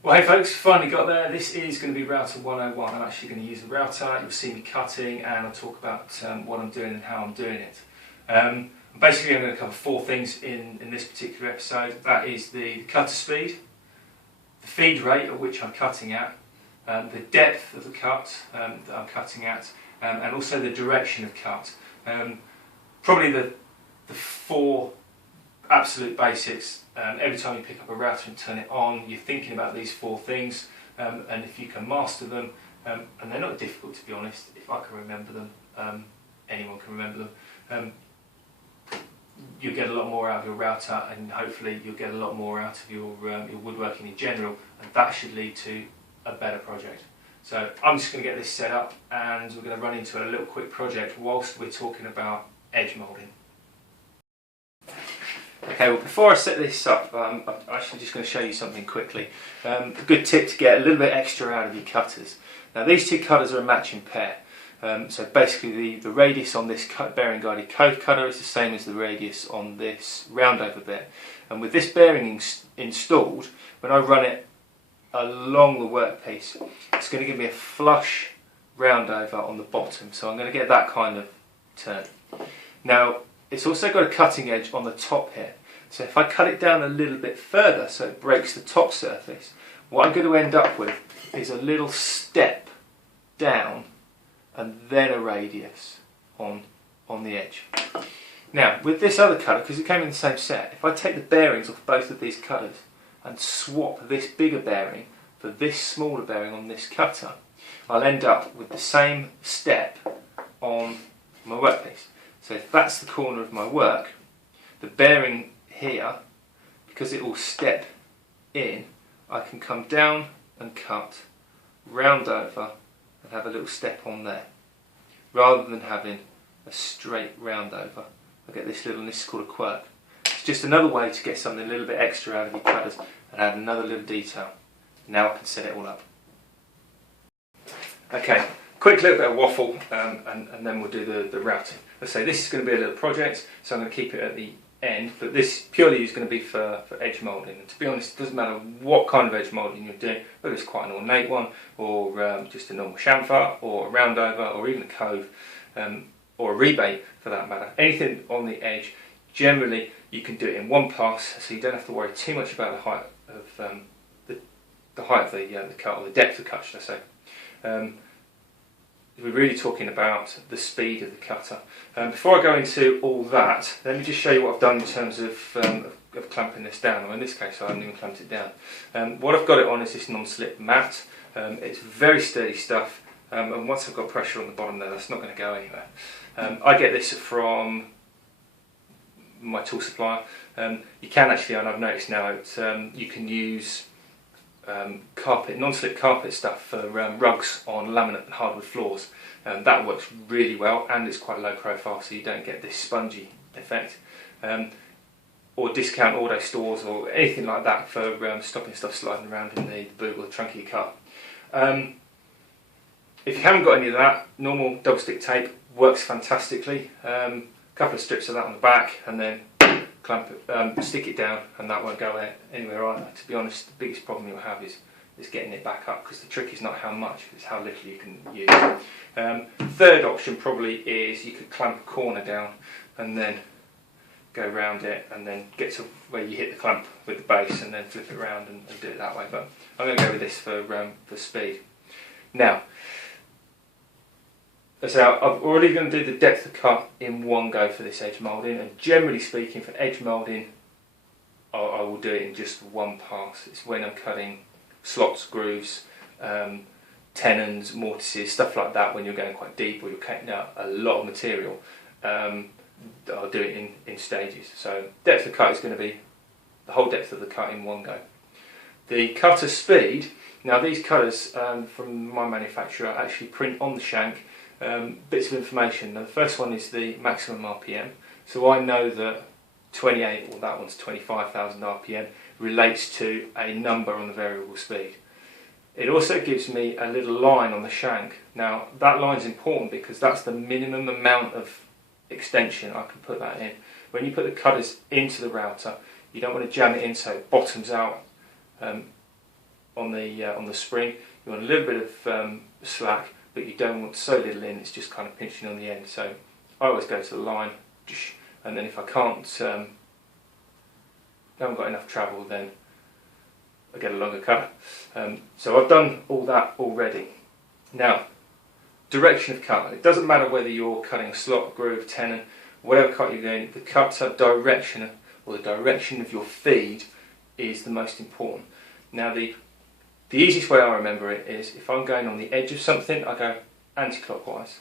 Well, hey folks, finally got there. This is going to be router 101. I'm actually going to use the router. You'll see me cutting and I'll talk about what I'm doing and how I'm doing it. Basically, I'm going to cover four things in this particular episode. That is the cutter speed, the feed rate at which I'm cutting at, the depth of the cut that I'm cutting at, and also the direction of cut. Probably the four absolute basics. Every time you pick up a router and turn it on, you're thinking about these four things, and if you can master them, and they're not difficult to be honest, if I can remember them, anyone can remember them, you'll get a lot more out of your router, and hopefully you'll get a lot more out of your woodworking in general, and that should lead to a better project. So I'm just going to get this set up and we're going to run into a little quick project whilst we're talking about edge moulding. Okay, well before I set this up, I'm actually just going to show you something quickly. A good tip to get a little bit extra out of your cutters. Now these two cutters are a matching pair. So basically the radius on this bearing guided cove cutter is the same as the radius on this roundover bit. And with this bearing installed, when I run it along the workpiece, it's going to give me a flush roundover on the bottom. So I'm going to get that kind of turn. Now it's also got a cutting edge on the top here. So if I cut it down a little bit further so it breaks the top surface, what I'm going to end up with is a little step down and then a radius on the edge. Now with this other cutter, because it came in the same set, if I take the bearings off both of these cutters and swap this bigger bearing for this smaller bearing on this cutter, I'll end up with the same step on my workpiece. So if that's the corner of my work, the bearing here, because it will step in, I can come down and cut, round over and have a little step on there. Rather than having a straight round over, I get this little, and this is called a quirk. It's just another way to get something a little bit extra out of your cutters and add another little detail. Now I can set it all up. Okay. Quick little bit of waffle and then we'll do the routing. Let's say this is going to be a little project, so I'm going to keep it at the end, but this purely is going to be for edge moulding. And to be honest, it doesn't matter what kind of edge moulding you're doing, whether it's quite an ornate one, or just a normal chamfer, or a roundover, or even a cove, or a rebate for that matter. Anything on the edge, generally you can do it in one pass, so you don't have to worry too much about the height of the height of the cut, or the depth of the cut, should I say. We're really talking about the speed of the cutter. Before I go into all that, let me just show you what I've done in terms of clamping this down. Or in this case, I haven't even clamped it down. What I've got it on is this non-slip mat. It's very sturdy stuff, and once I've got pressure on the bottom there, that's not going to go anywhere. I get this from my tool supplier. You can actually, and I've noticed now, you can use non-slip carpet stuff for rugs on laminate and hardwood floors. That works really well, and it's quite low profile, so you don't get this spongy effect. Or discount auto stores or anything like that for stopping stuff sliding around in the boot or the trunk of your car. If you haven't got any of that, normal double stick tape works fantastically. A couple of strips of that on the back, and then clamp it, stick it down, and that won't go anywhere either. To be honest, the biggest problem you'll have is getting it back up, because the trick is not how much, it's how little you can use. Third option probably is you could clamp a corner down and then go around it and then get to where you hit the clamp with the base and then flip it around and do it that way. But I'm going to go with this for speed. Now, so I'm already going to do the depth of cut in one go for this edge moulding, and generally speaking for edge moulding I will do it in just one pass. It's when I'm cutting slots, grooves, tenons, mortises, stuff like that, when you're going quite deep or you're cutting out a lot of material, I'll do it in stages. So depth of cut is going to be the whole depth of the cut in one go. The cutter speed, now these cutters from my manufacturer actually print on the shank bits of information. Now the first one is the maximum RPM, so I know that 28, or that one's 25,000 RPM, relates to a number on the variable speed. It also gives me a little line on the shank. Now that line's important because that's the minimum amount of extension I can put that in. When you put the cutters into the router, you don't want to jam it in so it bottoms out on the spring. You want a little bit of slack, but you don't want so little in, it's just kind of pinching on the end. So I always go to the line, and then if I haven't got enough travel, then I get a longer cut. So I've done all that already. Now, direction of cut. It doesn't matter whether you're cutting a slot, a groove, tenon, whatever cut you're doing, the cutter direction, or the direction of your feed, is the most important. Now the easiest way I remember it is, if I'm going on the edge of something, I go anti-clockwise.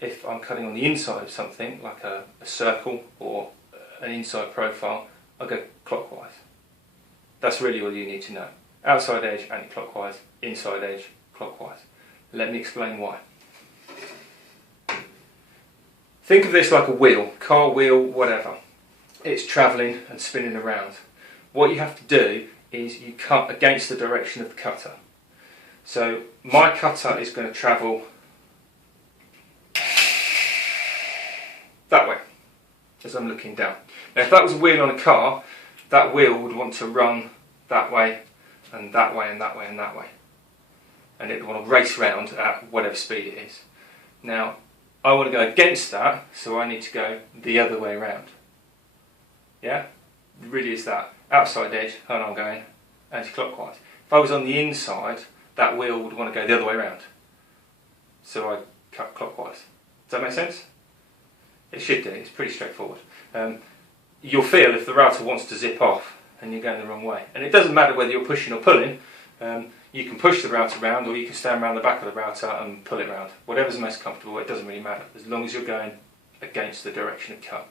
If I'm cutting on the inside of something, like a circle or an inside profile, I go clockwise. That's really all you need to know. Outside edge, anti-clockwise, inside edge, clockwise. Let me explain why. Think of this like a wheel, car wheel, whatever. It's travelling and spinning around. What you have to do is you cut against the direction of the cutter. So my cutter is going to travel that way as I'm looking down. Now if that was a wheel on a car, that wheel would want to run that way and that way and that way and that way. And it would want to race round at whatever speed it is. Now I want to go against that, so I need to go the other way around. Yeah? It really is that. Outside edge, and I'm going anti-clockwise. If I was on the inside, that wheel would want to go the other way around. So I cut clockwise. Does that make sense? It should do, it's pretty straightforward. You'll feel if the router wants to zip off and you're going the wrong way. And it doesn't matter whether you're pushing or pulling, you can push the router around, or you can stand around the back of the router and pull it around. Whatever's most comfortable, it doesn't really matter, as long as you're going against the direction of cut.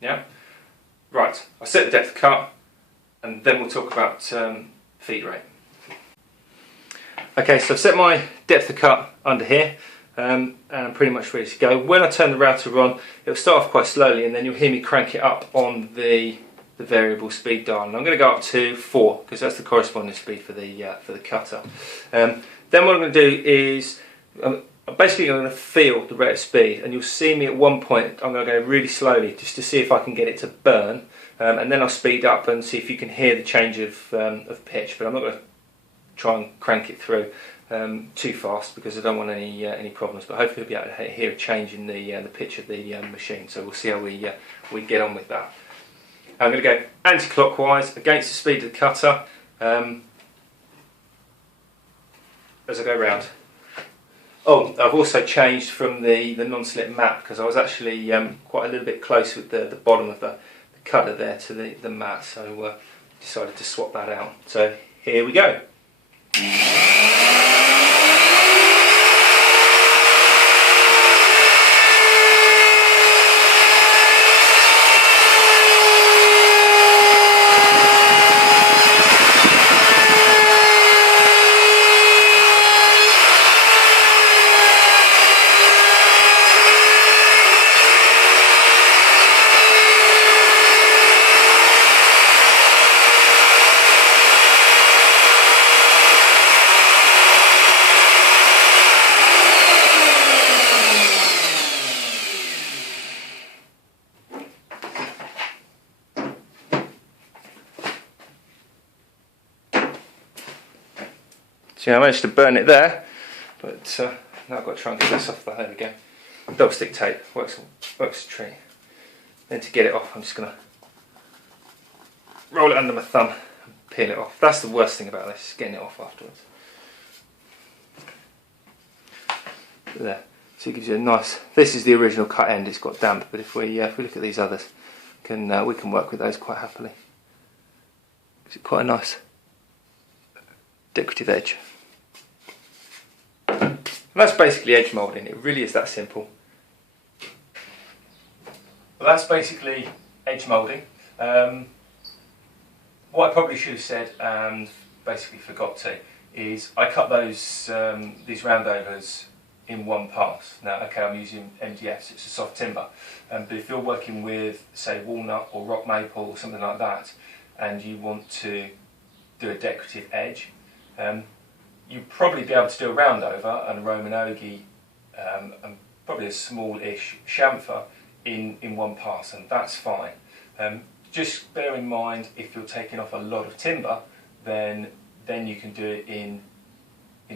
Yeah? Right, I'll set the depth of cut, and then we'll talk about feed rate. Okay, so I've set my depth of cut under here, and I'm pretty much ready to go. When I turn the router on, it'll start off quite slowly, and then you'll hear me crank it up on the variable speed dial. And I'm going to go up to 4, because that's the corresponding speed for the cutter. Then what I'm going to do is, I'm basically going to feel the rate of speed, and you'll see me at one point, I'm going to go really slowly just to see if I can get it to burn, and then I'll speed up and see if you can hear the change of pitch, but I'm not going to try and crank it through too fast, because I don't want any problems, but hopefully you'll be able to hear a change in the pitch of the machine, so we'll see how we get on with that. I'm going to go anti-clockwise against the speed of the cutter as I go round. Oh, I've also changed from the non-slip mat, because I was actually quite a little bit close with the bottom of the cutter there to the mat, so decided to swap that out. So here we go. So I managed to burn it there, but now I've got to try and get this off. There we go. Double stick tape works a treat. Then to get it off, I'm just going to roll it under my thumb and peel it off. That's the worst thing about this, getting it off afterwards. There. So it gives you a nice. This is the original cut end. It's got damp, but if we look at these others, we can work with those quite happily. Gives it quite a nice decorative edge. And that's basically edge moulding. It really is that simple. Well, that's basically edge moulding. What I probably should have said, and basically forgot to, is I cut these roundovers in one pass. Now, okay, I'm using MDFs, it's a soft timber, but if you're working with, say, walnut or rock maple or something like that, and you want to do a decorative edge, you'd probably be able to do a roundover and a Roman ogee and probably a small-ish chamfer in one pass, and that's fine. Just bear in mind, if you're taking off a lot of timber, then then you can do it in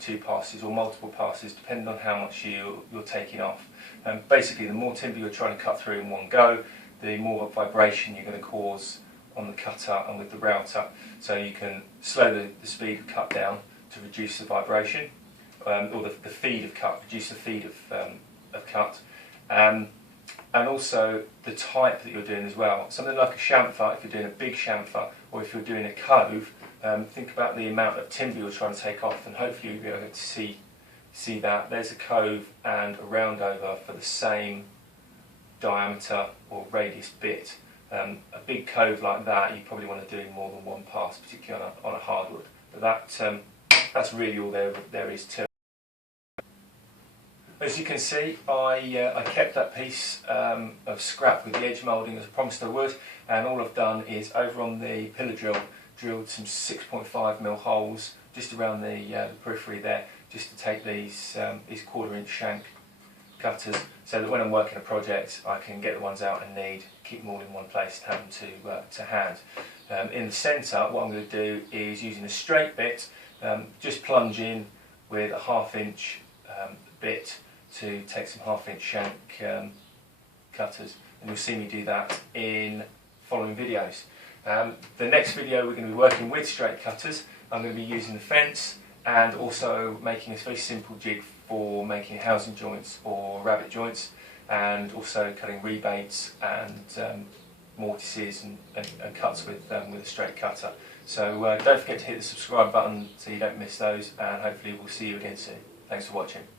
two passes or multiple passes, depending on how much you're taking off. Basically, the more timber you're trying to cut through in one go, the more vibration you're going to cause on the cutter and with the router. So you can slow the speed of cut down to reduce the vibration, or the feed of cut, reduce the feed of cut. And also the type that you're doing as well. Something like a chamfer, if you're doing a big chamfer, or if you're doing a cove, think about the amount of timber you're trying to take off, and hopefully you'll be able to see that. There's a cove and a roundover for the same diameter or radius bit. A big cove like that, you probably want to do more than one pass, particularly on a hardwood. But that's really all there is to it. As you can see, I kept that piece of scrap with the edge moulding as I promised I would, and all I've done is over on the pillar drill, drilled some 6.5mm holes just around the periphery there, just to take these 1/4" shank cutters, so that when I'm working a project I can get the ones out I need, keep them all in one place and have them to hand. In the centre, what I'm going to do is, using a straight bit, just plunge in with a 1/2" bit to take some 1/2" shank cutters, and you'll see me do that in following videos. The next video we're going to be working with straight cutters. I'm going to be using the fence and also making a very simple jig for making housing joints or rabbet joints, and also cutting rebates and mortises and cuts with a straight cutter. So don't forget to hit the subscribe button so you don't miss those, and hopefully we'll see you again soon. Thanks for watching.